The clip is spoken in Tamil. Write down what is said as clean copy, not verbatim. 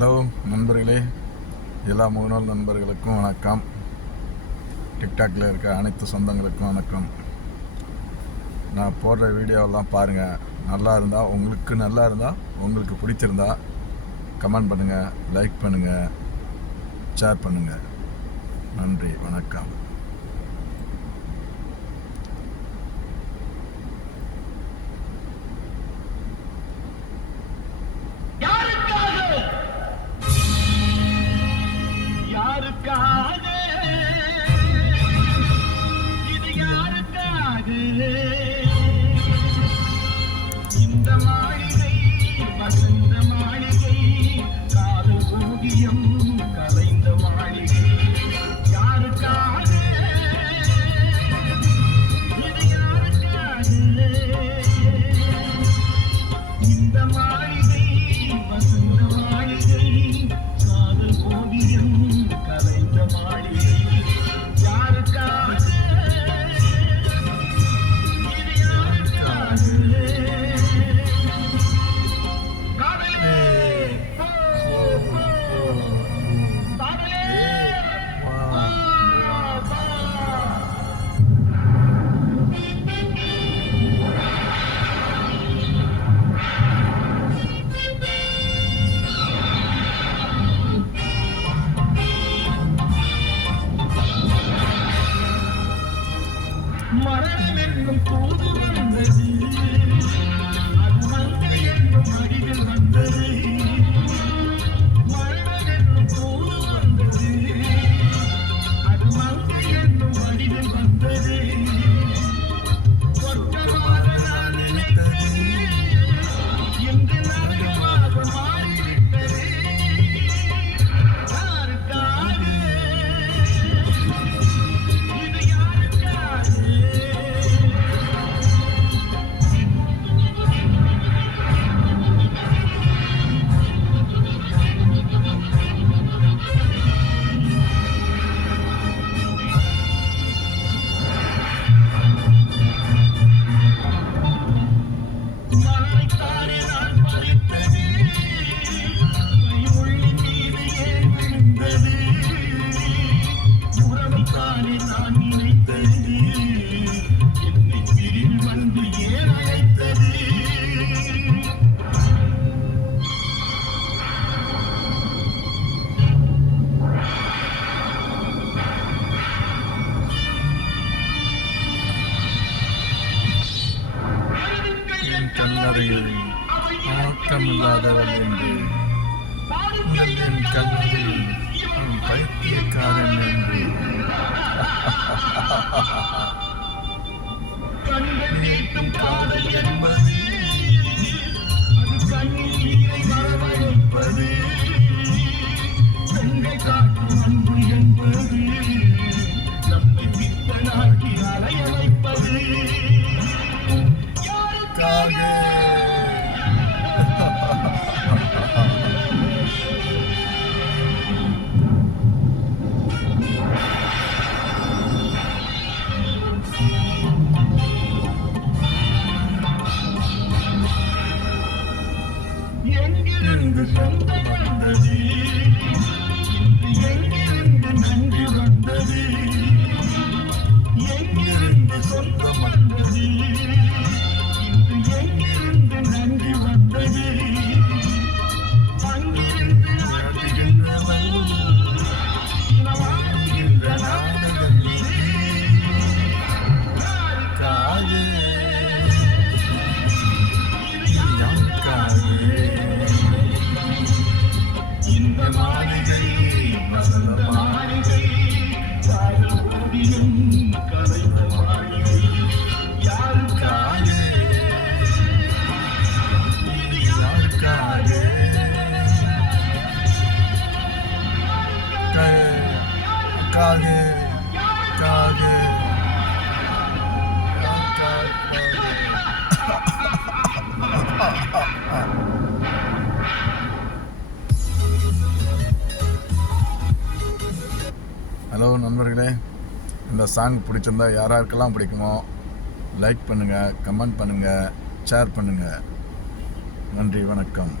ஹலோ நண்பர்களே, எல்லா முகநூல் நண்பர்களுக்கும் வணக்கம். டிக்டாக்ல இருக்க அனைத்து சொந்தங்களுக்கும் வணக்கம். நான் போடுற வீடியோவெல்லாம் பாருங்கள். நல்லா இருந்தால் உங்களுக்கு பிடிச்சிருந்தா கமெண்ட் பண்ணுங்கள், லைக் பண்ணுங்கள், ஷேர் பண்ணுங்கள். நன்றி, வணக்கம். இந்த மாளிகை வசந்த மாளிகை, காதல் ஓவியம் கலைந்த மாளிகை. யாருக்காக இது யாருக்காக? இந்த மாளிகை வசந்த மாளிகை, காதல் ஓவியம் கலைந்த மாளிகை. யாருக்காக மரணம் என்னும் தூது வந்தது, அது மங்கை என்னும் அடிகள் வந்தது. மரணம் என்னும் தூது வந்தது, அது மங்கை என்னும் அடிகள் வந்தது. சொர்க்கமாக நான் நினைத்தது இன்று நரகமாக மாறிவிட்டது. யாருக்காக இது யாருக்காக? மலைத்தானே நான் பறித்தது, உள்ளின் மீது ஏன் விழுந்தது? உறவைத்தானே நான் நினைத்தது, என்னை பிரிவில் வந்து ஏன் அழைத்தது? கண்ணறையில் ஆக்கமில்லாதவள் என்று என் கண்ணறையில் பைத்தியக்காரன் என்று கண்கள் நீட்டும் காதல் என்பது, அது கண்ணீரை வரவழைப்பது. கண்கள் காட்டும் அன்பு என்பது, நம்மை பித்தனாக்கி அலைய வைப்பது. காக எங்கிருந்து சொந்தம் வந்தது, இன்று எங்கிருந்து நன்றி வந்தது? எங்கிருந்து சொந்தம் வந்தது, இன்று எங்கிருந்து நன்றி வந்தது? அங்கிருந்து ஆடுகின்றவள் நாம் ஆடுகின்ற நாடகம் இது. யாருக்காக இந்த மாளிகை வசந்த மாளிகை, காதல் ஓவியம் கலைந்த மாளிகை. யாருக்காக இது யாருக்காக? ஹலோ நண்பர்களே, இந்த சாங் பிடிச்சிருந்தா யாராருக்கெல்லாம் பிடிக்குமோ லைக் பண்ணுங்கள், கமெண்ட் பண்ணுங்கள், ஷேர் பண்ணுங்கள். நன்றி, வணக்கம்.